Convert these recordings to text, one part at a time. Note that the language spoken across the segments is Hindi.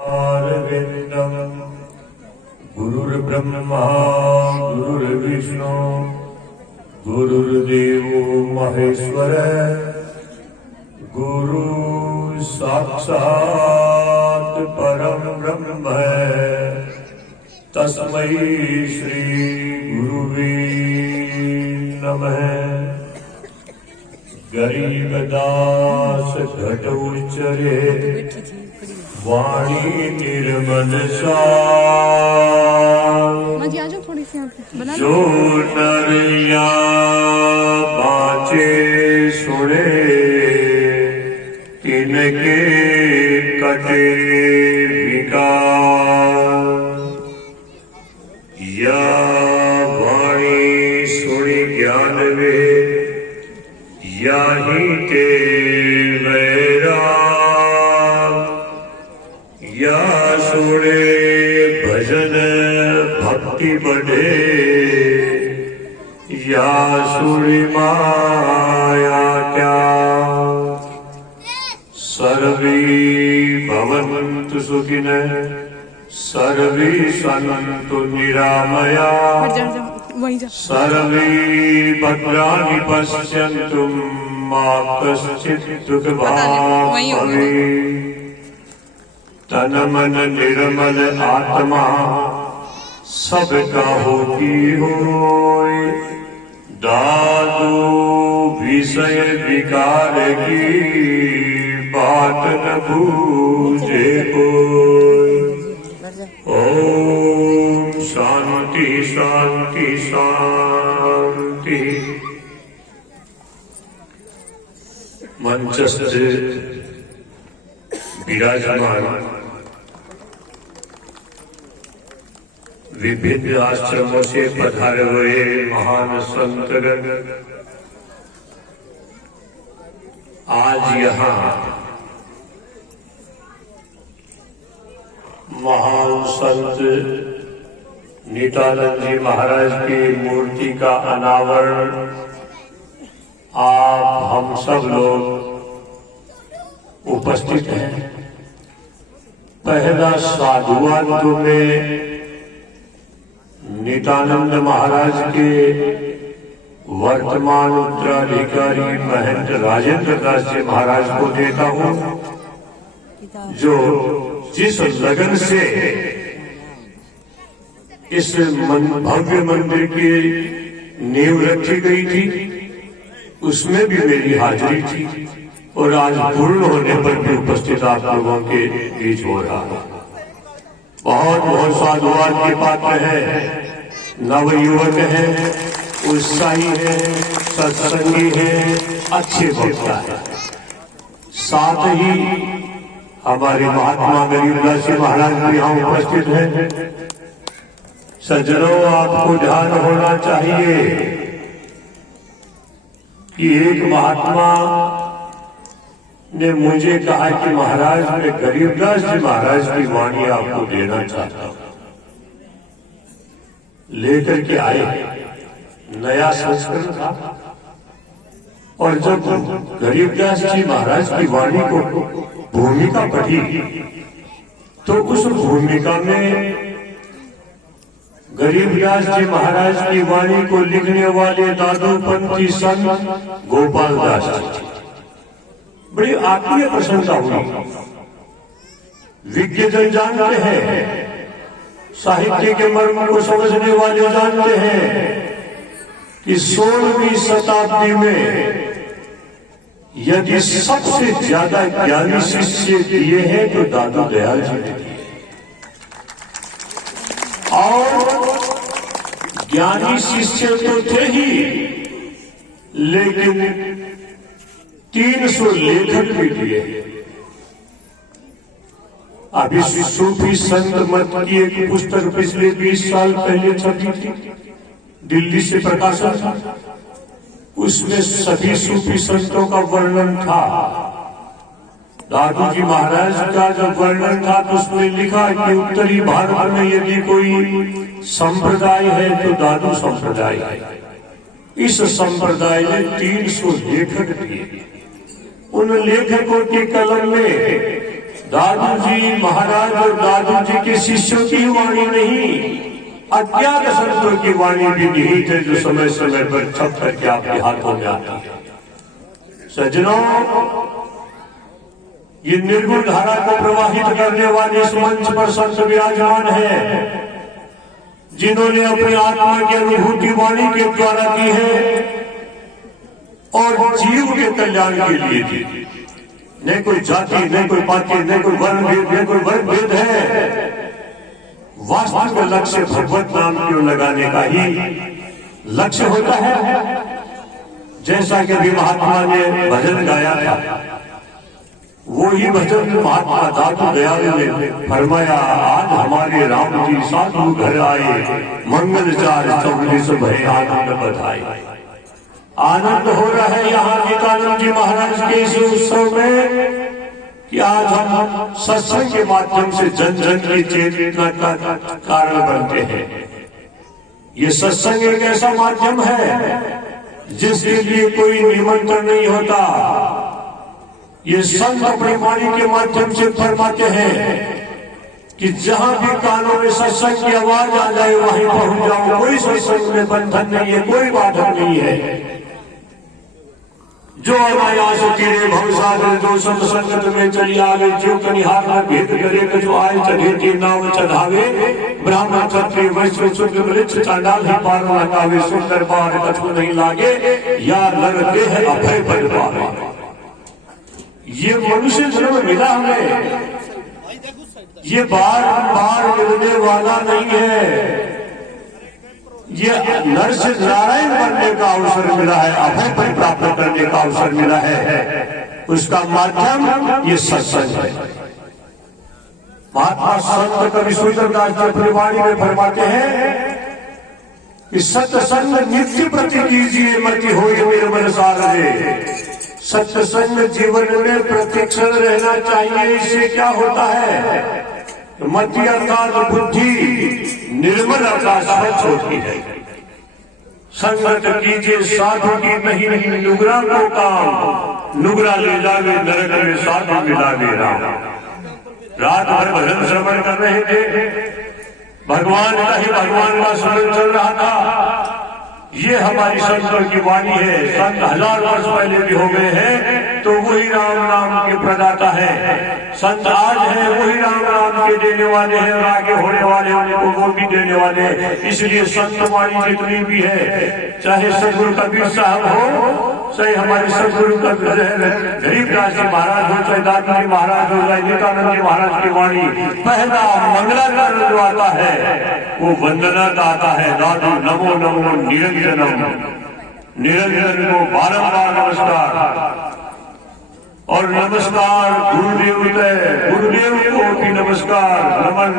अरविन्दं गुरुर्ब्रह्मा गुरुर्विष्णु गुरुर्देवो महेश्वर गुरु साक्षात् परम ब्रह्म तस्मै श्री गुरुवे नमः। गरीबदास घट उच्चरे वाणी निर्मल जो नरिया बाचे सुने तिनके कटे विकार। या वाणी सुनी ज्ञान वे या ही के या सुने भजन भक्ति बढ़े या सुनी माया क्या। सर्वे भवन्तु सुखिनः सर्वे सन्तु निरामया सर्वे भद्राणि पश्यन्तु मा कश्चित् दुःखभाग् भवेत्। तन मन निर्मल आत्मा सबका होती होय। दादू विषय विकार की बात न बूझे कोई। ओम शांति शांति शांति। मंचस्थ विराजमान विभिन्न आश्रमों से पधारे हुए महान संतगण आज यहाँ महान संत नित्यानंद जी महाराज की मूर्ति का अनावरण आप हम सब लोग उपस्थित हैं। पहला साधुवाद में नित्यानंद महाराज के वर्तमान उत्तराधिकारी महंत राजेंद्र दास जी महाराज को देता हूँ, जो जिस लगन से इस भव्य मंदिर की नींव रखी गई थी उसमें भी मेरी हाजिरी थी और आज पूर्ण होने पर भी उपस्थित आप लोगों के बीच हो रहा है। बहुत बहुत साधुवाद के पात्र है, नवयुवक है, उत्साही है, सत्संगी है, अच्छे वक्ता है। साथ ही हमारे महात्मा गरीबदास जी महाराज भी यहाँ उपस्थित हैं। सज्जनों, आपको ध्यान होना चाहिए कि एक महात्मा ने मुझे कहा कि महाराज मैं गरीबदास जी महाराज की वाणी आपको देना चाहता हूं। लेकर के आए, नया संस्करण था और जब गरीबदास जी महाराज की वाणी को भूमिका पढ़ी तो उस भूमिका में गरीबदास जी महाराज की वाणी को लिखने वाले दादूपंथी संत गोपाल दास जी बड़ी आत्मीय प्रशंसा हुई। विज्ञजन जानते हैं, साहित्य के मर्म को समझने वाले जानते हैं कि 16वीं शताब्दी में यदि सबसे ज्यादा ज्ञानी शिष्य दिए हैं तो दादू दयाल जी ने दिए। और ज्ञानी शिष्य तो थे ही, लेकिन 300 लेखक भी दिए। अभी सूफी संत मत की एक पुस्तक पिछले 20 साल पहले छपी थी, दिल्ली से प्रकाशन था। उसमें सभी सूफी संतों का वर्णन था। दादू जी महाराज का जब वर्णन था तो उसमें लिखा कि उत्तरी भारत में यदि कोई संप्रदाय है तो दादू संप्रदाय है। इस संप्रदाय ने 300 लेखक दिए। उन लेखकों की कलम में दादू जी महाराज और दादू जी के शिष्यों की वाणी नहीं, अज्ञात संतों की वाणी भी निहित है, जो समय समय पर छप करके आपके हाथों में आती है। सज्जनों, ये निर्गुण धारा को प्रवाहित करने वाले इस मंच पर संत विराजमान है, जिन्होंने अपनी आत्मा की अनुभूति वाणी के द्वारा की है और जीव के कल्याण के लिए दी। न कोई जाति, न कोई पाति, न कोई वर्ण भेद, न कोई वर्ग भेद है। वास्तविक लक्ष्य भगवत नाम को लगाने का ही लक्ष्य होता है। जैसा कि अभी महात्मा ने भजन गाया था, वो ही भजन महात्मा दादू दयाल ने फरमाया, आज हमारे राम जी साधु घर आए, मंगल चार चौबीस भय आनंद बधाए। आनंद हो रहा है यहाँ विवेकानंद जी महाराज के इस उत्सव में कि आज हम सत्संग के माध्यम से जन जन की चेतना का कारण बनते हैं। ये सत्संग एक ऐसा माध्यम है जिसके लिए कोई निमंत्रण नहीं होता। ये संत अपनी वाणी के माध्यम से फरमाते हैं कि जहां भी कानों में सत्संग की आवाज आ जाए वहीं पहुंच जाओ। कोई सत्संग में बंधन नहीं है, कोई बाधक नहीं है। जो अनायास तेरे भवसागर जो सब संगत में चली आवे, जो कनिहार में भेद करे, जो आए चढ़े के नाव चढ़ावे, ब्राह्मण क्षत्रिय वैश्य शुद्ध वृक्ष चांडाल ही पार लगावे, सुंदर बार कछु नहीं लागे, या नर देह अभय पद पावे। ये मनुष्य जन्म मिला हमें, ये बार बार मिलने वाला नहीं है। ये नर से नारायण बनने का अवसर मिला है, अभय पद प्राप्त करने का अवसर मिला है। उसका माध्यम ये सत्संग है। महात्मा संत कवि सुंदरदास जी अपनी वाणी में फरमाते हैं कि सत्संग नित्य प्रति कीजिए, मति हो निर्मल सागरे। सत्संग जीवन में प्रतिक्षण रहना चाहिए। इससे क्या होता है? मति अर्थात बुद्धि, निर्मल अर्थात स्वच्छ होती है। संगत कीजिए साधु की नहीं नुगरा को काम, नुगरा ले जावे नरक में साधु मिलावे राम। रात भर भजन श्रवण कर रहे थे, भगवान का ही भगवान का स्मरण चल रहा था। ये हमारी संतों की वाणी है। संत 1000 वर्ष पहले भी हो गए हैं तो वही राम नाम के प्रदाता है। संत आज है, वही राम नाम के देने वाले हैं और आगे होने वाले उनको वो भी देने वाले हैं। इसलिए संत वाणी जितनी भी है, चाहे सदगुरु कबीर साहब हो, चाहे हमारे सदगुरु गरीबदास जी महाराज हो, चाहे दादू जी महाराज हो, चाहे विवेकानंद जी महाराज की वाणी, पहला मंगलाचरण जो आता है वो वंदना का आता है। दादू नमो नमो निरंजनम, निरंजन को बारंबार नमस्कार। और नमस्कार गुरुदेव गुरुदेव को भी नमस्कार नमन।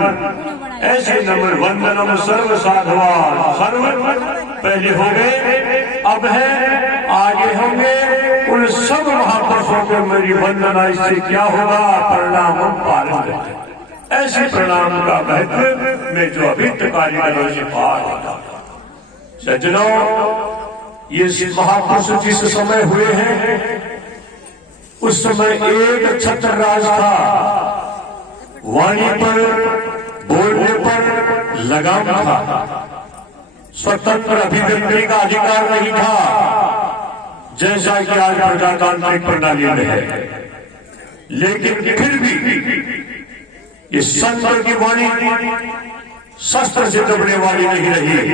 ऐसे नमन वंदनम सर्व साधवा, सर्व पहले हो गए, अब है आगे होंगे। उन सब महापुरुषों को मेरी वंदना। इससे क्या होगा? प्रणाम पालन। ऐसे प्रणाम का महत्व में जो अभित्तकारियों से पार होता। सज्जनों, ये महापुरुष जिस समय हुए हैं उस समय एक छत्र राज था। वाणी पर, बोलने पर लगाम था। स्वतंत्र अभिव्यक्ति का अधिकार नहीं था, जैसा कि आज प्रजातांत्रिक प्रणाली में है। लेकिन फिर भी इस संत की वाणी शस्त्र से दबने वाली नहीं रही।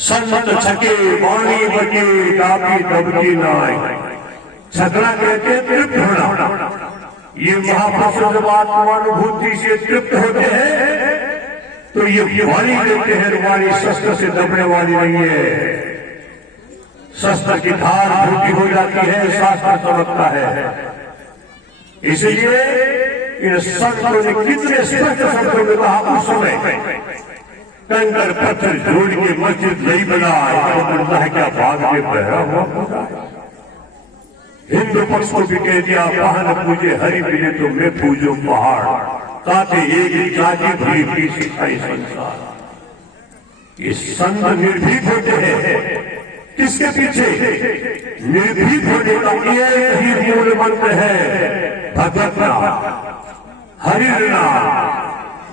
संत छके वाणी बके, काफी दबकी नाई। छकड़ा कहते तृप्त होना। ये महापुरुष जब आत्मानुभूति से तृप्त होते हैं तो ये वाणी देते हैं। वाणी शस्त्र से दबने वाली नहीं है। शस्त्र की धार भूति हो जाती है, शास्त्र चमकता है। इसलिए इन संतों ने कितने स्पष्ट शब्दों में कहा उस समय, कंकर पत्थर जोड़ के मस्जिद नहीं बना, बोलता है क्या बाग में बहरा हुआ। हिंदू पक्ष को भी कह दिया, वाहन पूजे हरि मिले तो मैं पूजो पहाड़। ताते एक जाति भरी भी सिखाई संसार। ये संत निर्भीक होते हैं। किसके पीछे? निर्भीक होने का एक ही मूल मंत्र है, भगवत नाम। हरि नाम,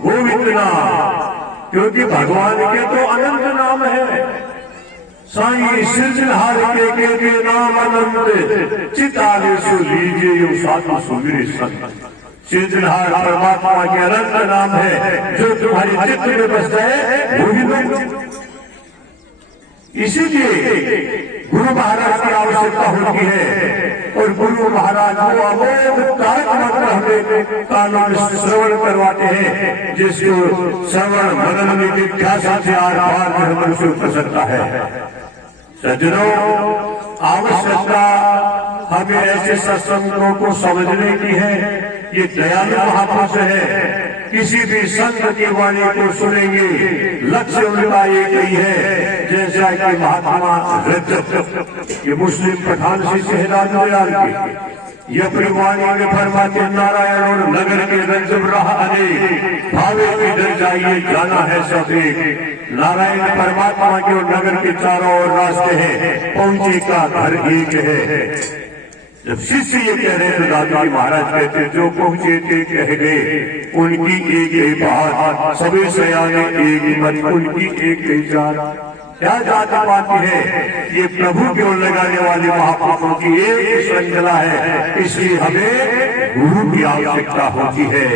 गोविंद नाम, क्योंकि भगवान के तो अनंत नाम है। साईं सृजनहार के नाम अनंत, चितारे सु लीजिए यो साधु सुमिरे संत। सृजनहार परमात्मा के अनंत नाम है, जो तुम्हारी चित्त में बस जाए वो ही लोग। इसीलिए गुरु महाराज की आवश्यकता होती है, और गुरु महाराज को अमोघ तारक मंत्र हमें कानों में श्रवण करवाते हैं, जिसको श्रवण मनन निधिध्यासन से आर पार में मनुष्य उतर सकता है। सज्जनों, आवश्यकता हमें ऐसे सत्संगों को समझने की है। ये दयालु महापुरुष है, किसी भी संत की वाणी को सुनेंगे, लक्ष्य उनका एक ही है। जैसा कि महात्मा रजब, ये मुस्लिम पठान शिष्य है लालदयाल के, ये अपनी वाणी में फरमाते नारायण और नगर के रंजब राह अनेक, भावे की डर जाइए जाना है सब एक। नारायण परमात्मा के और नगर के चारों ओर रास्ते हैं, पहुंचे का घर एक है। जब शिष्य ये कह रहे तो दादा महाराज कहते जो पहुंचे थे कह गए, उनकी एक ही बात, सभी सयाने एक मत, उनकी एक ही जात। क्या जात पाती है? ये प्रभु की ओर लगाने वाले महापुरुषों की एक श्रृंखला है। इसलिए हमें गुरु की आवश्यकता होती है।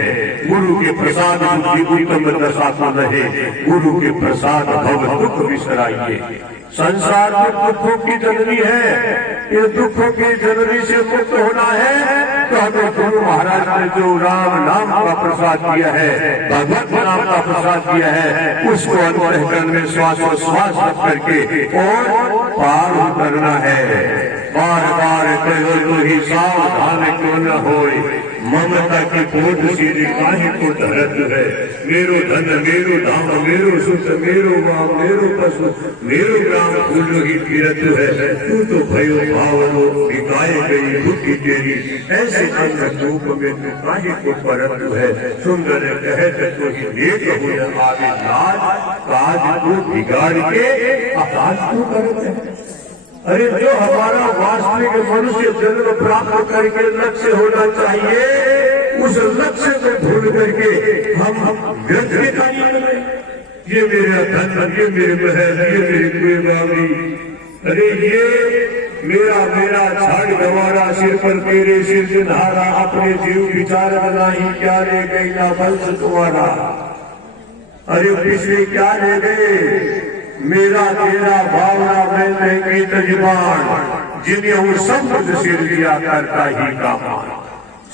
गुरु के प्रसाद बुद्धि उत्तम दशा को रहे, गुरु के प्रसाद भव दुख विसराइए। संसार में दुखों की जननी है, इन दुखों की जननी से मुक्त होना है तो हमें गुरु महाराज ने जो राम नाम का प्रसाद दिया है, भगवत नाम का प्रसाद दिया है, उसको अंतःकरण में श्वासोश्वास रख करके और पार उतरना है। बार बार कहो तो ही सावधान क्यों न होए, ममता की कोट सीधी काहे को धरत है। मेरो धन मेरो धाम मेरो सुख मेरो गांव मेरो पशु मेरो ग्राम फूलो ही तीरथ है। तू तो भयो भावनो निकाय गई बुद्धि तेरी, ऐसे अंग रूप में तू काहे को परत है। सुंदर कहत तो ही नेक हो न आवे लाज, काज को बिगाड़ के आकाश को करत है। अरे जो हमारा वास्तविक मनुष्य जन्म प्राप्त करके लक्ष्य होना चाहिए, उस लक्ष्य को भूल करके हम व्यर्थ के कार्य करें। ये मेरा धन, ये मेरे महल, ये मेरी कुएं बावड़ी, अरे ये मेरा छाड़ गवारा, सिर पर तेरे सिर सिन्हारा, अपने जीव विचार बनाई क्या ले गई ना वंश तुम्हारा। अरे पिछले क्या ले गए, मेरा तेरा भावना मैं नहीं तजबान, जिन्हें वो सब सिर दिया करता ही कामान।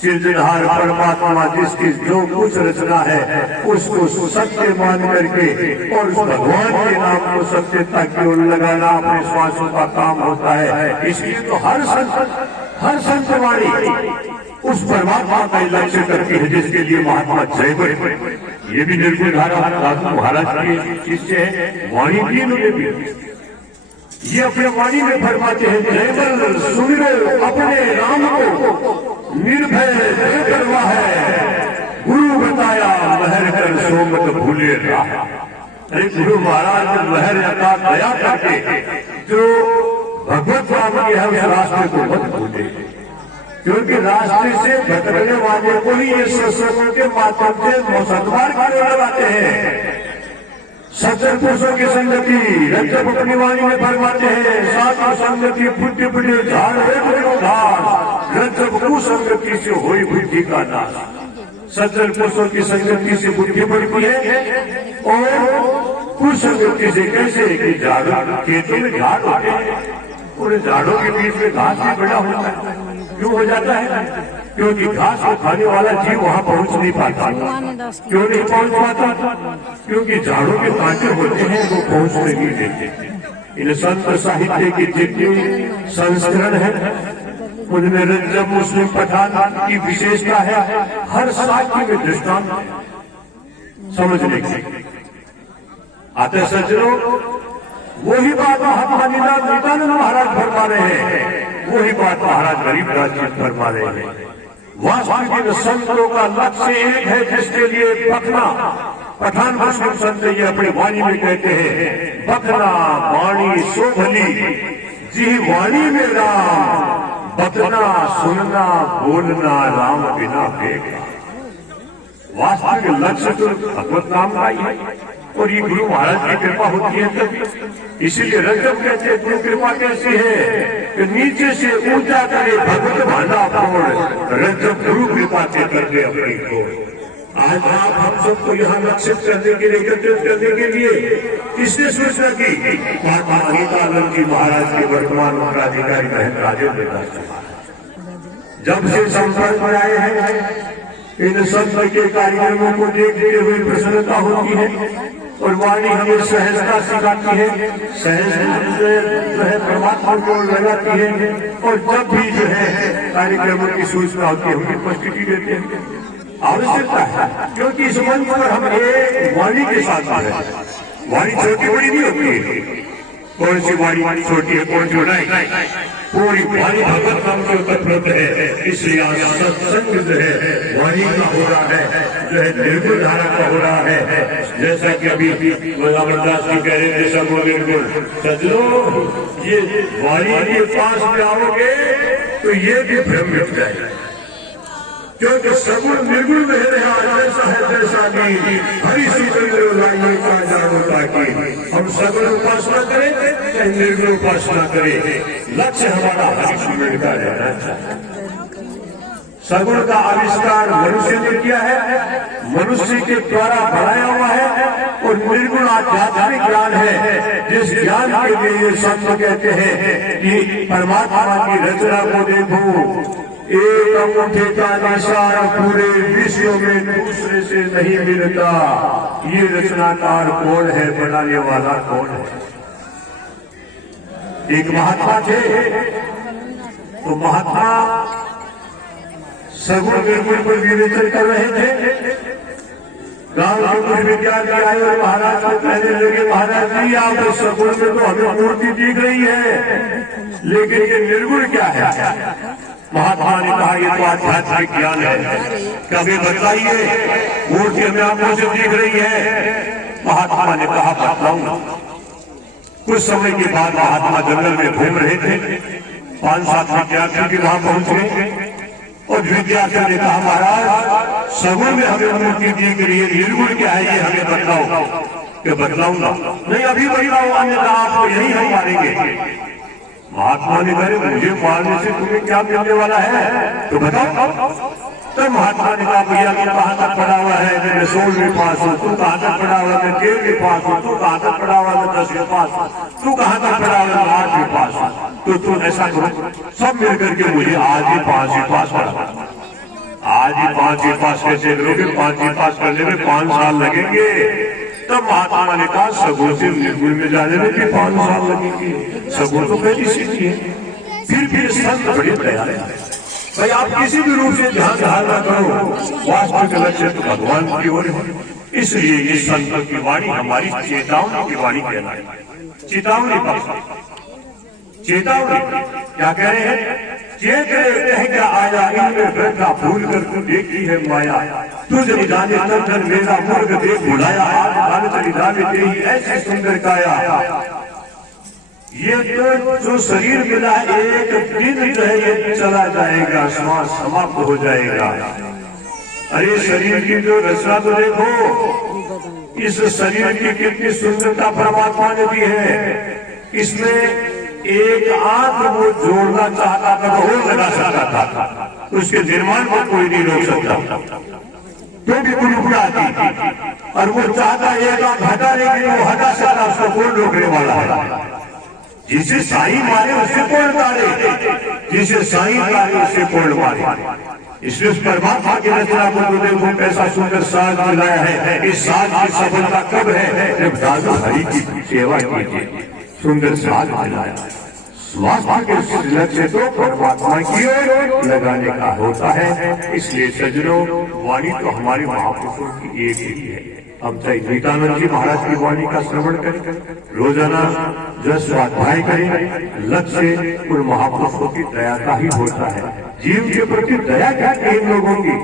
सृजनहार परमात्मा जिसकी जो कुछ रचना है उसको सत्य मान करके और उस भगवान के नाम को सत्यता की ओर लगाना अपने श्वासों का काम होता है। इसलिए तो हर संत वाणी उस परमात्मा का लक्ष्य करती है, जिसके लिए महात्मा जय बड़े। ये भी निर्गुण धारा महाराज के शिष्य है, वाणी की इन्होंने भी ये अपने वाणी में फरमाते हैं, जय बल सुमिरो अपने राम को, निर्भय जय करवा है, गुरु बताया महर कर सोमत भूले राह। अरे गुरु महाराज महर यथा दया करके जो भगवत राम की है उस रास्ते को मत भूले, क्योंकि रास्ते से भटकने वाले को ही ये सत्संगों के माध्यम से सद्मार्ग की ओर लगाते हैं। सज्जन पुरुषों की संगति रज्जब अपनी वाणी में फरमाते हैं, साधु संगति बुद्धि बुद्धि झाड़ घास, रज्जब कुसंगति से होई बुद्धि का नाश। सज्जन पुरुषों की संगति से बुद्धि बढ़ती है और कुसंगति से कैसे कि झाड़ों खेतों में झाड़ होते हैं, पूरे झाड़ों के बीच में घास भी बड़ा होता है। क्यों हो जाता है? क्योंकि घास को खाने वाला जीव वहां पहुंच नहीं पाता। क्यों नहीं पहुंच पाता? क्योंकि झाड़ों के कांटे होते हैं वो पहुंचने नहीं देते। इन संत साहित्य की जितनी संस्करण है उनमें रज्जब मुस्लिम पठान की विशेषता है, हर साक्ष्य में दृष्टांत समझने की। आते सज्जनों, वही बात महात्मा नित्यानंद महाराज फरमा रहे हैं, वही बात महाराज गरीबदास जी फरमा रहे हैं। वास्तविक संतों का लक्ष्य एक है, जिसके लिए बखना पठान मुस्लिम संत ये अपनी वाणी में कहते हैं, बखना वाणी शोभली जी वाणी में राम, बखना सुनना बोलना राम बिना बेगा। वास्तविक लक्ष्य तो भगवत नाम का ही है, और ये गुरु महाराज की कृपा होती है तभी। इसीलिए रजब कहते हैं गुरु कृपा कैसी है कि नीचे से ऊंचा करे भगवत भांडा फोड़, रजब गुरु कृपा से कर दे अपनी खोड़। आज आप हम सबको यहाँ लक्षित करने के लिए, एकत्रित करने के लिए किसने सूचना की? महात्मा अनितानंद जी महाराज के वर्तमान उत्तराधिकारी बहन राजेंद्र दास जी महाराज जब से संपर्क में आए हैं, इन संत के कार्यक्रमों को देखते हुए प्रसन्नता होती है और वाणी हमें सहजता सिखाती है, सहज जो है परमात्मा को लगाती है। और जब भी जो है कार्यक्रमों की सूचना होती है उनकी उपस्थिति देते हैं। आवश्यकता है, क्योंकि इस मंच पर हम एक वाणी के साथ है। वाणी छोटी बड़ी नहीं होती है, कौन सी वाणी छोटी है कौन सी बड़ी, पूरी वाणी भगवत नाम के ऊपर है। इसलिए आज सत्संग जो है वाणी का हो रहा है, जो है निर्गुण धारा का हो रहा है। जैसा कि अभी अमरदास जी कह रहे थे, सब निर्गुण सजलो, ये वाणी के पास में आओगे तो ये भी भ्रम मिट जाएगा, क्योंकि सगुण निर्गुण में रहा जैसा है तैसा नहीं। हरि सुंदर लाइए का जागरूकता की हम सगुण उपासना करें चाहे निर्गुण उपासना करें, लक्ष्य हमारा हरि सुंदर का रहना चाहिए। सगुण का आविष्कार मनुष्य ने किया है, मनुष्य के द्वारा बनाया हुआ है, और निर्गुण आध्यात्मिक ज्ञान है जिस ज्ञान के लिए ये संत कहते हैं कि परमात्मा की रचना को देखो, एक अंगूठे का निशान पूरे विश्व में दूसरे से नहीं मिलता। ये रचनाकार कौन है, बनाने वाला कौन है? एक महात्मा थे, तो महात्मा सगुण निर्गुण पर विवेचन कर रहे थे। गांव के कुछ विद्यार्थी आए और महाराज को कहने लगे, महाराज जी आप सगुण में तो हमें मूर्ति दिख रही है, लेकिन ये निर्गुण क्या है? महात्मा ने कहा ये तो आध्यात्मिक ज्ञान है, कभी बताइए मूर्ति हमें आंखों से दिख रही है। महात्मा ने कहा बतलाऊंगा। कुछ समय के बाद महात्मा जंगल में घूम रहे थे, 5-7 विद्यार्थी भी वहां पहुंच गए और विद्यार्थियों ने कहा महाराज सगुण में हमें मूर्ति दिख रही है, निर्गुण क्या है ये हमें बतलाओ। कि बतलाऊंगा नहीं, अभी बतलाओ, अन्यथा आपको यही हम मारेंगे। महात्मा ने कहा मुझे मारने से तुम्हें क्या मिलने वाला है, तो बताओ। तो महात्मा ने कहा भैया तू कहाँ तक पढ़ा हुआ है? मैं 16वीं पास हूँ। तू कहाँ तक पढ़ा हुआ? मैं 13वीं पास हूँ। तू कहाँ तक पढ़ा हुआ? मैं 10वीं पास हूँ। तू कहाँ तक पढ़ा हुआ? मैं 8वीं पास हूँ। तो तू ऐसा करो, सब मिल करके मुझे आज ही 5वीं पास पढ़ा। आज ही 5वीं पास कैसे करोगे? 5वीं पास करने में 5 साल लगेंगे। तब महात्मा ने कहा सगुण से निर्गुण में जाने में भी 5 साल लगेंगे। सगुण तो पहली सीखी है। फिर संत बड़े तैयार है भाई, आप किसी भी रूप से ध्यान धारणा करो, वास्तविक लक्ष्य तो भगवान की ओर है। इसलिए ये संत की वाणी हमारी चेतावनी की वाणी कहना है। चेतावनी चेतावनी क्या कह रहे हैं? चेत कह क्या आया इनमें वृद्धा भूल कर तू देखी है माया, तुझ जाने तब धन मेरा मुर्ग देख बुलाया, आज चली जाने तेरी ऐसी सुंदर काया। ये तो जो शरीर मिला है एक दिन जो है ये चला जाएगा, श्वास समाप्त हो जाएगा। अरे शरीर की जो रचना तो देखो, इस शरीर की कितनी सुंदरता परमात्मा ने दी है। इसमें एक आंख वो जोड़ना चाहता था तो और लगा सकता था, उसके निर्माण को कोई नहीं रोक सकता, तो भी कुल आती थी। और वो चाहता एक आंख हटा, लेकिन वो हटा सकता, उसको कौन रोकने वाला है? जिसे साई मारे उससे कौन तारे, जिसे साई तारे उससे कौन मारे। इसलिए उस परमात्मा की रचना को तो देखो कैसा सुंदर साज मिलाया है। इस साज की सफलता कब है? जब दादू हरि की सेवा कीजिए। सुंदर साज मिलाया, स्वास्थ्य के लक्ष्य तो परमात्मा की ओर लगाने का होता है। इसलिए सज्जनों, वाणी तो हमारे महापुरुषों की एक ही है। हम चाहे गीतानंद जी महाराज की वाणी का श्रवण करें, रोजाना जो स्वाध्याय करें, लक्ष्य उन महापुरुषों की दया का ही होता है। जीव के प्रति दया क्या इन लोगों की?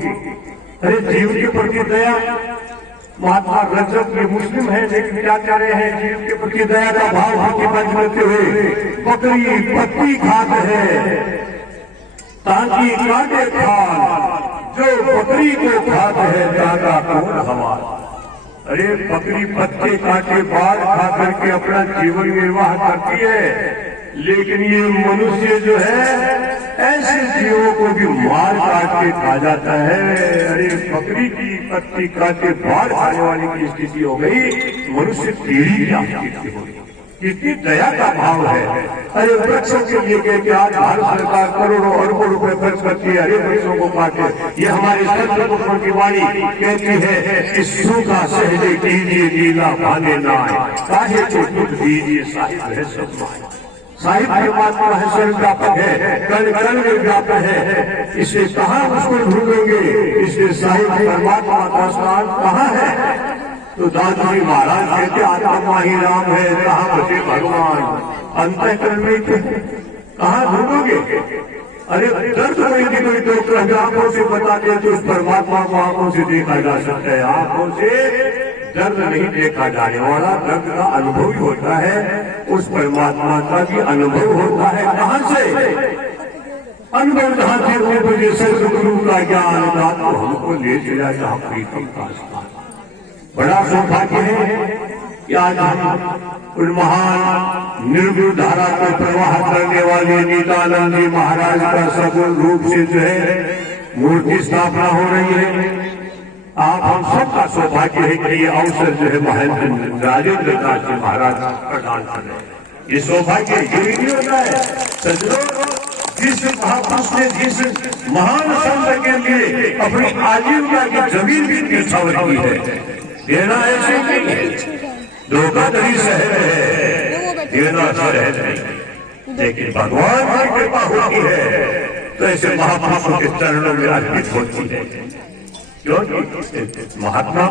अरे जीव के प्रति दया, महात्मा रजब ये मुस्लिम है लेकिन क्या कह रहे हैं? जीव के प्रति दया का भाव हाथी बंद करते हुए बकरी पत्ती खाते है ताकि काटे खाल, जो बकरी को खाते हैं दादा कौन हमारा। अरे बकरी पत्ते काटे बाल खा करके अपना जीवन निर्वाह करती है, लेकिन ये मनुष्य जो है ऐसे जीवों को भी मार काट के खा जाता है। अरे बकरी की पत्ती काटे बाल खाने वाली की स्थिति हो गई, मनुष्य टेढ़ी क्या स्थिति हो गई। कितनी दया का भाव है। अरे वृक्षों के लिए कहते आज भारत सरकार करोड़ों अरबों रुपए खर्च करती है, अरे वृक्षों को काटे। ये हमारे संत पुरुषों की वाणी कहती है कि सूखा सहजे कीजिए लीला भाने नाय, काहे को दुख दीजिए साहित्य है सब माय। साहित्य परमात्मा है, सर्व व्यापक है, कण कण में व्यापक है, इसे कहाँ उसको ढूंढेंगे। इसलिए साहित्य परमात्मा का स्थान कहाँ है। तो दादाजी महाराज कहते आत्मा ही राम है, कहाँ बचे भगवान अंतःकरण में थे, कहाँ ढूंढोगे। अरे दर्द कोई भी कोई डॉक्टर आंखों से बताते हैं तो उस परमात्मा को आंखों से देखा जा सकता है। आंखों से दर्द नहीं देखा जाने वाला, दर्द का अनुभव ही होता है, उस परमात्मा का भी अनुभव होता है। कहाँ से अनुभव जहाँ थे वो मुझे सदगुरु का ज्ञान दान को हमको ले चला जहाँ प्रीतम का स्थान। बड़ा सौभाग्य है कि आज हम उन महान निर्गुण धारा को प्रवाह करने वाले नित्यानंद जी महाराज का सगुण रूप से जो है मूर्ति स्थापना हो रही है। आप हम सबका सौभाग्य है कि ये अवसर जो है महेंद्र राजेंद्र दास जी महाराज प्रदान कर रहे हैं। ये सौभाग्य ये नहीं होता है सज्जनों, जिस महापुरुष ने जिस महान संत के लिए अपनी आजीविका की जमीन भी न्यौछावर की है, देना ऐसे नहीं है, धोखाधड़ी सहज है, देना सहज नहीं। लेकिन भगवान की कृपा होती है तो ऐसे महापुरुषों के चरणों में अर्पित होती है। क्योंकि महात्मा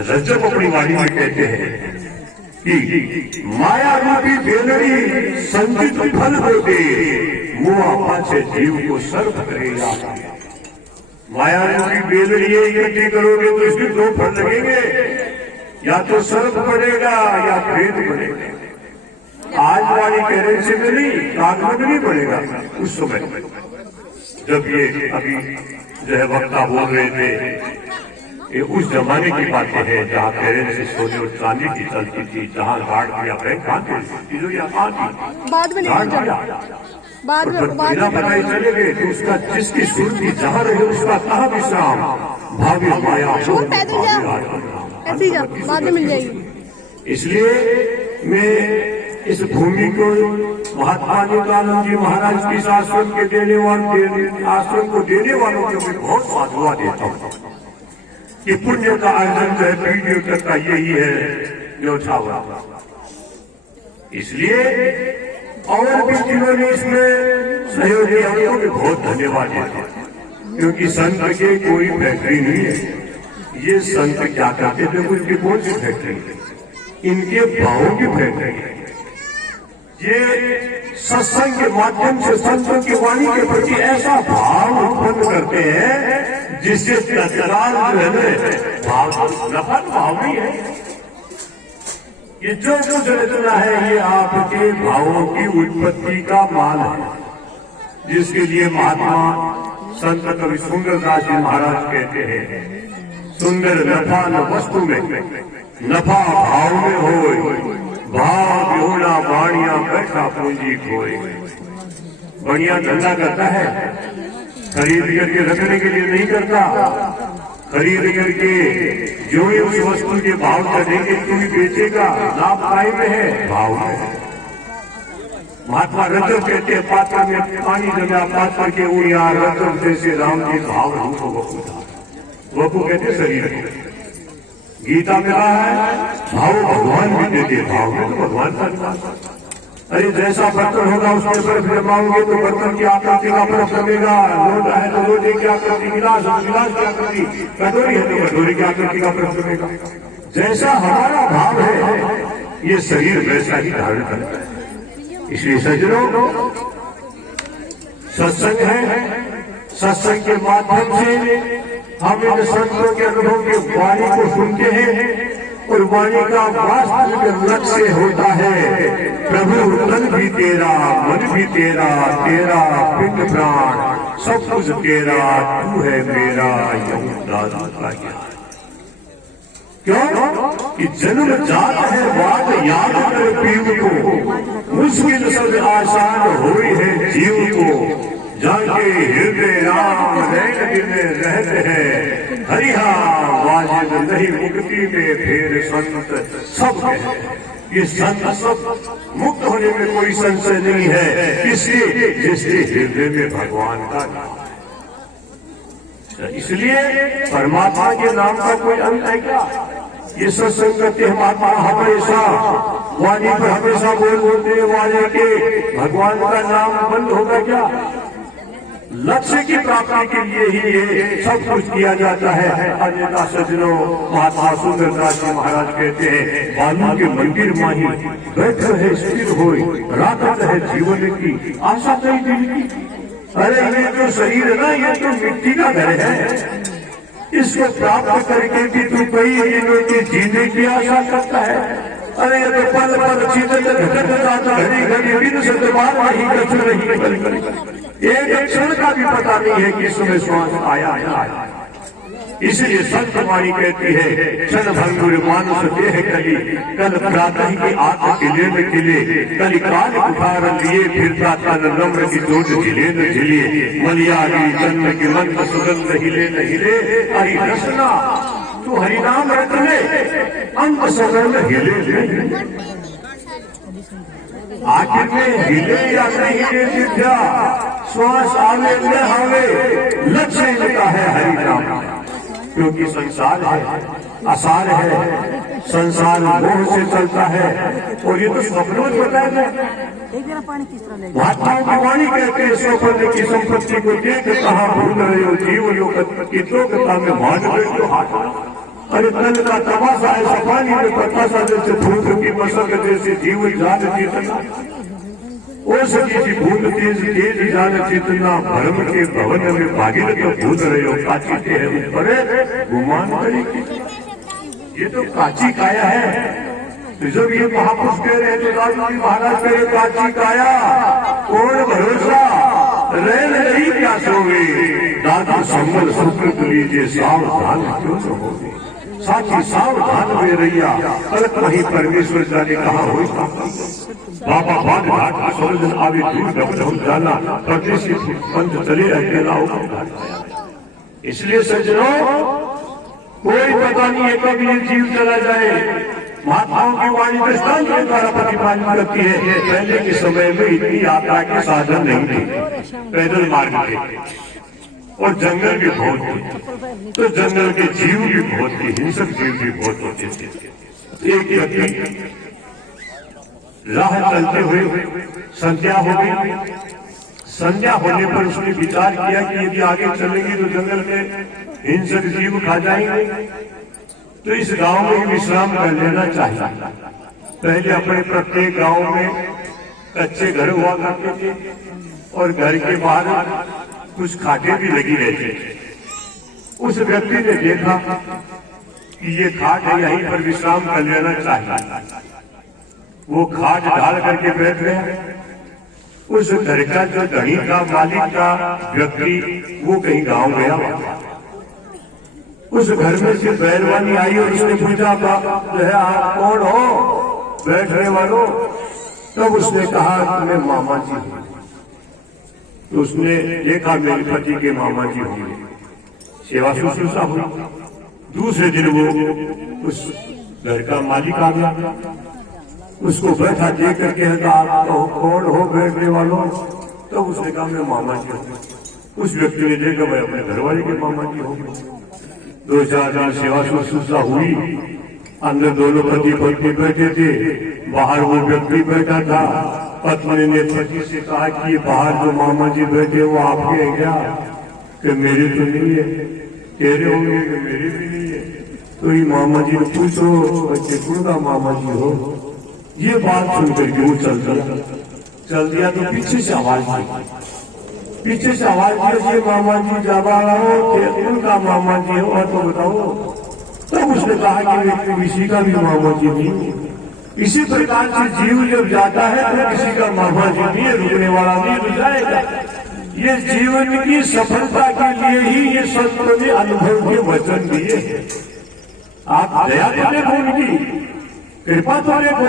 रजब अपनी वाणी में कहते हैं कि माया रूपी बेलड़ी संचित फल होते, मुआ पाछे जीव को सर्व करेगा। माया रूपी बेलड़ी इकट्ठी करोगे तो इसके दो फल लगेंगे, या तो सर्प पड़ेगा या प्रेत पड़ेगा। आज वाली करेंसी में नहीं, कागज में नहीं पड़ेगा। उस समय जब ये अभी जो है वक्ता बोल रहे थे, ये उस जमाने की बातें हैं जहाँ करेंसी सोने और चांदी की चलती थी, जहाँ गार्ड या बैंक आती चीजों या आती बाद में बिना बताए चले गए तो उसका जिसकी सुरती जहाँ रहे उसका कहाँ विश्राम। भावी माया ऐसी जा बाद में मिल जाएगी। इसलिए मैं इस भूमि को महात्मा नित्यानंद जी महाराज की आश्रम के देने वाले आश्रम को देने वालों को मैं बहुत साधुवाद देता हूँ कि पुण्य का अर्जन जो है पीढ़ियों तक का यही है न्यौछावर। इसलिए और भी जिन्होंने इसमें सहयोग दिया उनको भी बहुत धन्यवाद देता हूँ, क्योंकि संत के कोई फैक्ट्री नहीं है। ये संत क्या करते थे, उनकी कौन सी फैक्ट्री है, इनके भावों की फैक्ट्री है। ये सत्संग के माध्यम से संतों की वाणी के प्रति ऐसा भाव उत्पन्न करते हैं जिससे तत्काल जो है भाव नफा भाव नहीं है। ये जो कुछ रचना है ये आपके भावों की उत्पत्ति का माल है, जिसके लिए महात्मा संत कवि सुंदरदास जी महाराज कहते हैं, सुंदर नफा न वस्तु में, नफा भाव में होए, भाव बिहोना बाणिया बैठा पूंजी खोए। बढ़िया धंधा करता है, खरीद करके रखने के लिए नहीं करता, खरीद करके जो ही उस वस्तु के भाव चढ़ेंगे तू ही बेचेगा, लाभ काय में है, भाव में। महात्मा रजब कहते हैं पात्र में पानी जमा, पात्र के उड़िया रजब जैसे राम जी भाव रूप वपु था। वपु कहते शरीर को। गीता में कहा है भाव भगवान भी देते, भाव में तो भगवान का निवास। अरे जैसा बर्तन होगा उसके बर्फ जमाओगे तो बर्तन की आकृति का बर्फ जमेगा, लोटा है तो लोटे की आकृति, गिलास है गिलास की आकृति, कटोरी है तो कटोरी की आकृति का बर्फ जमेगा। जैसा हमारा भाव है ये शरीर वैसा ही धारण करता है। इसलिए सज्जनों सत्संग है, सत्संग के माध्यम से हम इन संतों के अनुभव की वाणी को सुनते हैं और वाणी का वास्तविक लक्ष्य होता है प्रभु तन भी तेरा, मन भी तेरा, तेरा पिंड प्राण सब कुछ तेरा, तू है मेरा, यूं दादू का ज्ञान। क्यों कि जन्म जात है बात याद कर पीव को, मुश्किल सब आसान हुई है जीव को। जाके हृदय राम नैन में रहते हैं, हरिहा वाजिब नहीं मुक्ति में फिर संत सब है। ये संत सब मुक्त होने में कोई संशय नहीं है, इसलिए जिसके हृदय में भगवान का नाम। इसलिए परमात्मा के नाम का कोई अंत है क्या? ये सत्संग करते महात्मा हमेशा वाणी पर हमेशा बोलते वाले के भगवान का नाम बंद होगा क्या? लक्ष्य की प्राप्ति के लिए ही ये सब कुछ किया जाता है। अन्यथा सज्जनों, महात्मा सुंदरदास जी महाराज कहते हैं, बालू के मंदिर माही बैठ है स्थिर हो, रात है जीवन की आशा कई दिन की। अरे ये जो शरीर है ना, ये तो मिट्टी का घर है, इसको प्राप्त करके भी तू कई दिनों की जीने की आशा करता है। अरे ये तो पल पल चीजें घटक जाता, घड़ी घड़ी बिन से दीवार वही गच रही, एक क्षण का भी पता नहीं है कि इसमें श्वास आया या आया। इसलिए संत वाणी कहती है, क्षण भंगुर मानुष देह कली, कल प्रातः की आंख खिले न खिले, कल काल उठार लिए फिरता तन नम्र की चोट झिले न झिले, मलियारी जन्म के मन सुगंध हिले न हिले, हरि रसना तू हरिनाम रट ले, अंत समय में हिले। आखिर में हिले या नहीं हिले विद्या, श्वास आवे न आवे, लक्ष्य इनका है हरि नाम। क्योंकि संसार है, आसार है, संसार मोह से चलता है, और ये तो स्वप्नों में बताया है। महात्माओं की वाणी कहते हैं, स्वप्न की संपत्ति को देख कहाँ भूल रहे हो, जीव योग की लोकता में मान रहे हो हाथ। अरे तन का तमाशा है, सफानी में पतासा जैसे फूल की मसक जैसे जीव जान चेतना, ओ सकी भूल तेज तेज जान चेतना, भरम के भवन में भागीरथ तो भूल रहे हो, काची है ऊपर गुमान करेगी। ये तो काची काया है। तो जब ये महापुरुष कह रहे हैं, तो दादू जी महाराज कह रहे काची काया कौन भरोसा, रैन नहीं क्या सोवे, दादा संबल सुकृत लीजिए, सावधान क्यों न होगे। साथी सावधान में रहिया, अलग वही परमेश्वर जाने कहा हो। बाबा बाग घाट का सूरज आवे दूर डबल जाना, परदेसी पंथ चले अकेला होगा। इसलिए सज्जनों, कोई पता नहीं है कब ये जीव चला जाए। महात्माओं की वाणी दृष्टांत के द्वारा प्रतिपादित करती है, पहले के समय में इतनी यात्रा के साधन नहीं थे, पैदल मार्ग थे और जंगल भी बहुत थे, तो जंगल के जीव भी बहुत थे, हिंसक जीव भी बहुत होते थे। एक व्यक्ति राह चलते हुए संध्या हो गई। संध्या होने पर उसने विचार किया कि यदि आगे चलेंगे तो जंगल में हिंसक जीव खा जाएंगे, तो इस गांव में विश्राम कर लेना चाहिए। पहले अपने प्रत्येक गांव में कच्चे घर हुआ करते थे और घर के बाहर कुछ खाटे भी लगी रहती थी। उस व्यक्ति ने देखा कि ये खाट है, यहीं पर विश्राम कर लेना चाहिए। वो खाट ढाल करके बैठ गया। उस घर का जो धनी का मालिक का व्यक्ति वो कहीं गांव गया। उस घर में से बैलवानी आई और उसने पूछा, जो है आप कौन हो बैठने वालों? तब उसने कहा मैं मामा जी हूं। तो उसने देखा मेरे पति के मामा जी होंगे, सेवा शुश्रूषा हुई। दूसरे दिन वो उस घर का मालिक आ गया, उसको बैठा देख करके आप कौन हो बैठने वालों? तब उसने कहा मैं मामा जी हूँ। उस व्यक्ति ने देखा मैं अपने घरवाले के मामा जी हूँ। 2-4 दिन सेवा शुश्रूषा हुई। अंदर दोनों पति पत्नी बैठे थे, बाहर वो व्यक्ति बैठा था। पत्नी ने पति से कहा कि बाहर जो मामा जी बैठे वो आपके हैं क्या? कि मेरे तो नहीं है। तेरे होंगे कि मेरे भी नहीं है। तो ये मामा जी ने पूछो बच्चे कौन का मामा जी हो? ये बात सुनकर के वो चल दिया। तो पीछे से आवाज आई, पीछे से आवाज आई, ये मामा जी जावा हो, उनका मामा जी हो और तो बताओ। तब उसने कहा कि किसी का भी मामा जी नहीं। इसी प्रकार से जीव जब जाता है तो किसी का मामा जी नहीं है, रुकने वाला नहीं रुक जाएगा। ये जीवन की सफलता के लिए ही ये संतों ने अनुभव के वचन दिए हैं। आप दया तो देखो, उनकी कृपा तो देखो।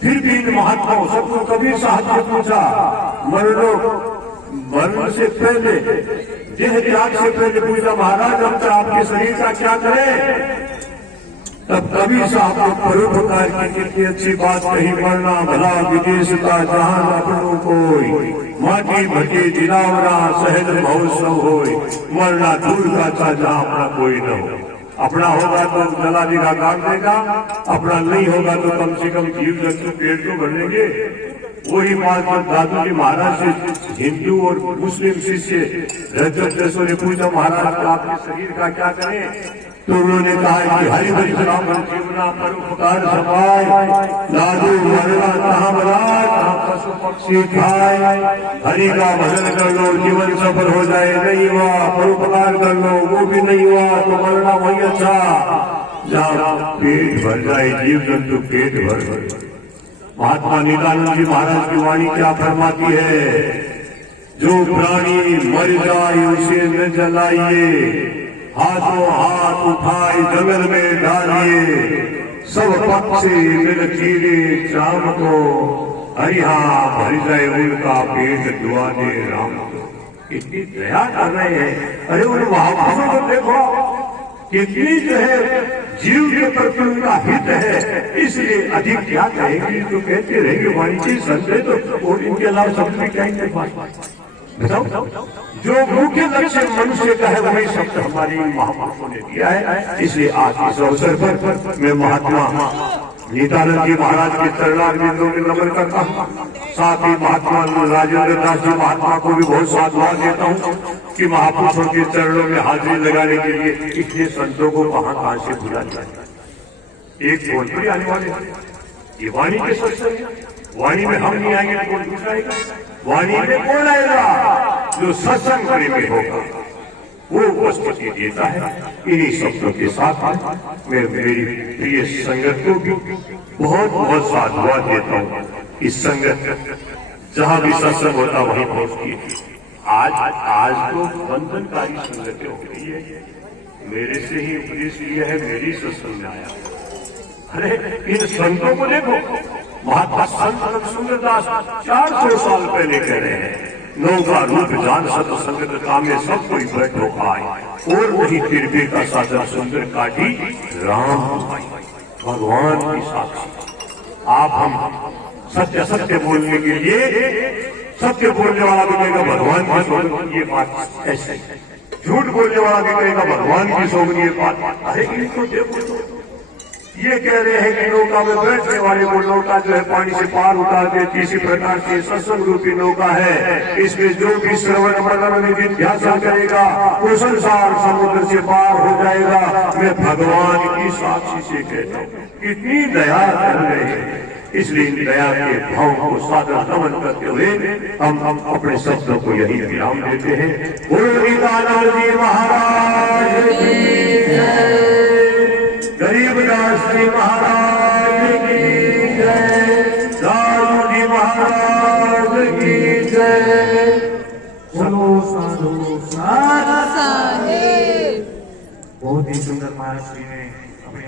फिर भी इन महात्माओं सबको कबीर साहब ने पूछा, मरण से पहले, देह त्याग से पहले पूछा, महाराज अब तक आपके शरीर का क्या करें? तब कबीर साहब ने परोपकार की कितनी अच्छी बात कही, मरना भला विदेश का जहां अपनों कोई, माटी भटी दिलावरा सहज महोत्सव होय, मरना दूर का था जहां अपना कोई न हो। अपना होगा तो जला देगा, काट देगा, अपना नहीं होगा तो कम से कम जीव जंतु पेड़ तो भर लेंगे। वही बात जब दादू जी महाराज से हिंदू और मुस्लिम शिष्य रजत दसों ने पूछा, महाराज आपके शरीर का क्या करें? तो उन्होंने कहा कि हरि हरि राम जीवना परोपकार समाय, दादू मरना कहाँ बना कहाँ पशु पक्षी खाए, हरि का भजन कर लो जीवन सफल हो जाए, नहीं हुआ परोपकार कर लो वो भी नहीं हुआ तो मरना वही अच्छा जहाँ पेट भर जाए, जीव जंतु पेट भर। महात्मा नित्यानंद जी महाराज की वाणी क्या फरमाती है, जो प्राणी मर जाए उसे न जलाइए, हाथों हाथ उठाए जंगल में डालिए, सब पक्षी मिल चीरे चाम को, हरिहा भर जाए उनका पेट दुआ दे राम को। इतनी दया कर रहे हैं। अरे उन महापुरुषों को देखो, कितनी जो है जीव के प्रति उनका हित है, इसलिए अधिक क्या कहेंगे, तो कहते रहेंगे वाणी जी संजय तो, और इनके अलावा शब्द भी कहेंगे। बताओ, जो मुख्य लक्ष्य मनुष्य का है वही शब्द हमारी महापुरुषों ने दिया है। इसलिए आज इस अवसर पर मैं महात्मा नित्यानंद जी महाराज के चरणारविंदों में नमन करता हूँ। साथ ही महात्मा राजेंद्र दास जी महात्मा को भी बहुत साधुवाद देता हूँ कि महापुरुषों के चरणों में हाजिरी लगाने के लिए इतने संतों को कहाँ से बुला जाए। एक भोजपुरी आने वाले ये वाणी के सत्संग, वाणी में हम नहीं आएंगे तो कौन दूसरा आएगा? वाणी में कौन आएगा? जो सत्संग प्रेमी होगा वो उपस्थिति देता है। इन्हीं शब्दों के साथ मैं मेरी प्रिय संगत को भी बहुत बहुत साधुवाद देता हूँ। इस संगत जहाँ भी सत्संग होता वहीं पहुंचती है। आज तो बंधनकारी संगतें हो रही है। मेरे से ही उपदेश लिया है, मेरी सत्संग में आया। अरे इन संतों को देखो, महात्मा संत सुंदरदास 400 साल पहले कह रहे हैं, नौका रूप जान सत संगत कामे सब कोई बैठो आए, और वही तिरबे का साधन सुंदर काटी राम भगवान की साक्षी। आप हम सत्य सत्य बोलने के लिए, सत्य बोलने वाला भी कहेगा भगवान की सोगन, ये बात ऐसे, झूठ बोलने वाला भी कहेगा भगवान की सोगन, ये बात। अरे इनको देखो तो ये कह रहे हैं कि नौका में बैठने वाले को नौका जो है पानी से पार उतार देती, इसी प्रकार से सत्संग रूपी नौका है। इसमें जो भी श्रवण मनन में विध्यासन करेगा वो संसार समुद्र से पार हो जाएगा। मैं भगवान की साक्षी से कहता हूँ, कितनी दया कर रहे हैं। इसलिए इन दया के भाव को सादर नमन करते हुए हम अपने शब्दों को यही विराम देते हैं। बोलो नित्यानंद जी महाराज की जय, गरीबदास जी महाराज की जय, दादू जी महाराज की जय। बोलो साधु साहेब। बहुत ही सुंदर महाराज जी ने अपने